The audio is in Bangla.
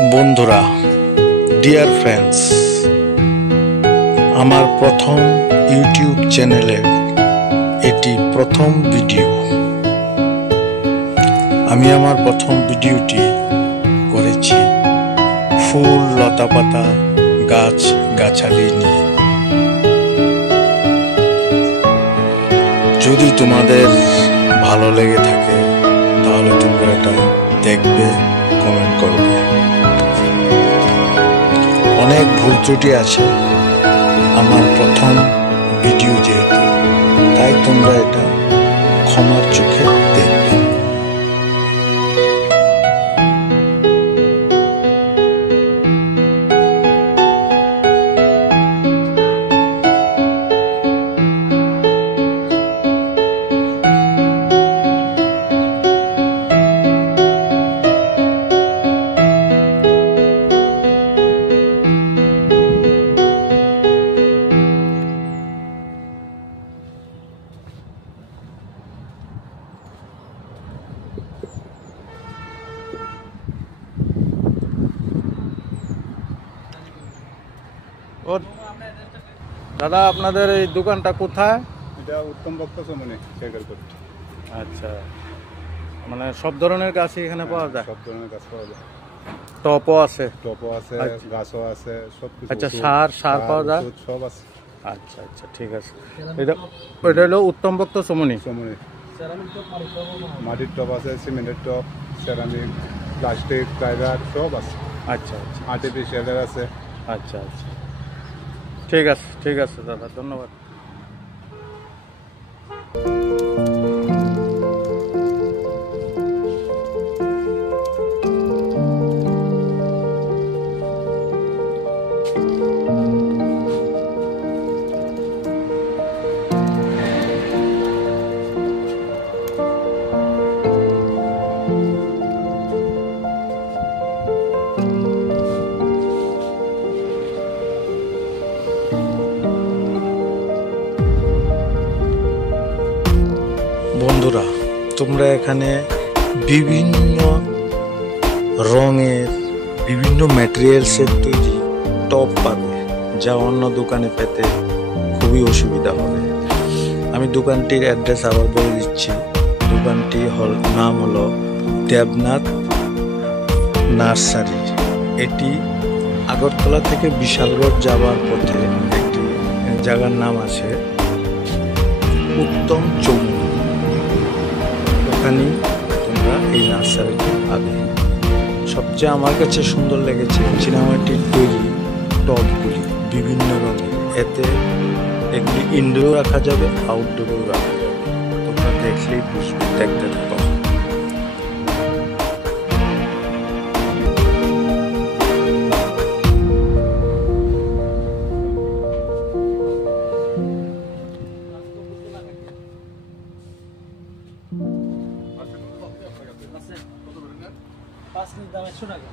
বন্ধুরা, ডিয়ার ফ্রেন্ডস, আমার প্রথম ইউটিউব চ্যানেলের এটি প্রথম ভিডিও। আমি আমার প্রথম ভিডিওটি করেছি ফুল, লতাপাতা, গাছ গাছালি নিয়ে। যদি তোমাদের ভালো লেগে থাকে তাহলে তোমরা এটা দেখবে, কমেন্ট করবে। অনেক ভুল ত্রুটি আছে আমার প্রথম ভিডিও যেহেতু, তাই তোমরা এটা ক্ষমার চোখে দেখবে। দাদা, আপনাদের এই দোকানটা কোথায়? এটা উত্তম ভক্ত সমনে শেখারপুর। আচ্ছা, মানে সব ধরনের গাছই এখানে পাওয়া যায়? সব ধরনের গাছ পাওয়া যায়। টপও আছে? টপও আছে, গাছও আছে, সব কিছু। আচ্ছা, সার পাওয়া যায়? সব আছে। আচ্ছা আচ্ছা, ঠিক আছে। এটা হলো উত্তম ভক্ত সমনি। মাটির টপ আছে, সিমেন্টের টপ, সেরামিক, প্লাস্টিক, ফাইবার সব আছে। আচ্ছা আচ্ছা, আর্টিফিশিয়ালের আছে। আচ্ছা আচ্ছা, ঠিক আছে ঠিক আছে দাদা, ধন্যবাদ। বন্ধুরা, তোমরা এখানে বিভিন্ন রঙের, বিভিন্ন ম্যাটেরিয়ালসের তৈরি টব পাবে, যা অন্য দোকানে পেতে খুবই অসুবিধা হবে। আমি দোকানটির অ্যাড্রেস আবার বলে দিচ্ছি। দোকানটি নাম হলো দেবনাথ নার্সারি। এটি আগরতলা থেকে বিশালগড় যাওয়ার পথে একটি জায়গার নাম আছে উত্তম চৌমুহনী। ওখানেই তোমরা এই নার্সারিটি পাবে। সবচেয়ে আমার কাছে সুন্দর লেগেছে চীনামাটির তৈরি টবগুলি, বিভিন্ন রঙের। এতে এগুলি ইনডোরেও রাখা যাবে, আউটডোরেও রাখা যাবে। তোমরা দেখলেই বুঝবে, দেখতে থাকো। পাঁচ দাম 100 টাকা।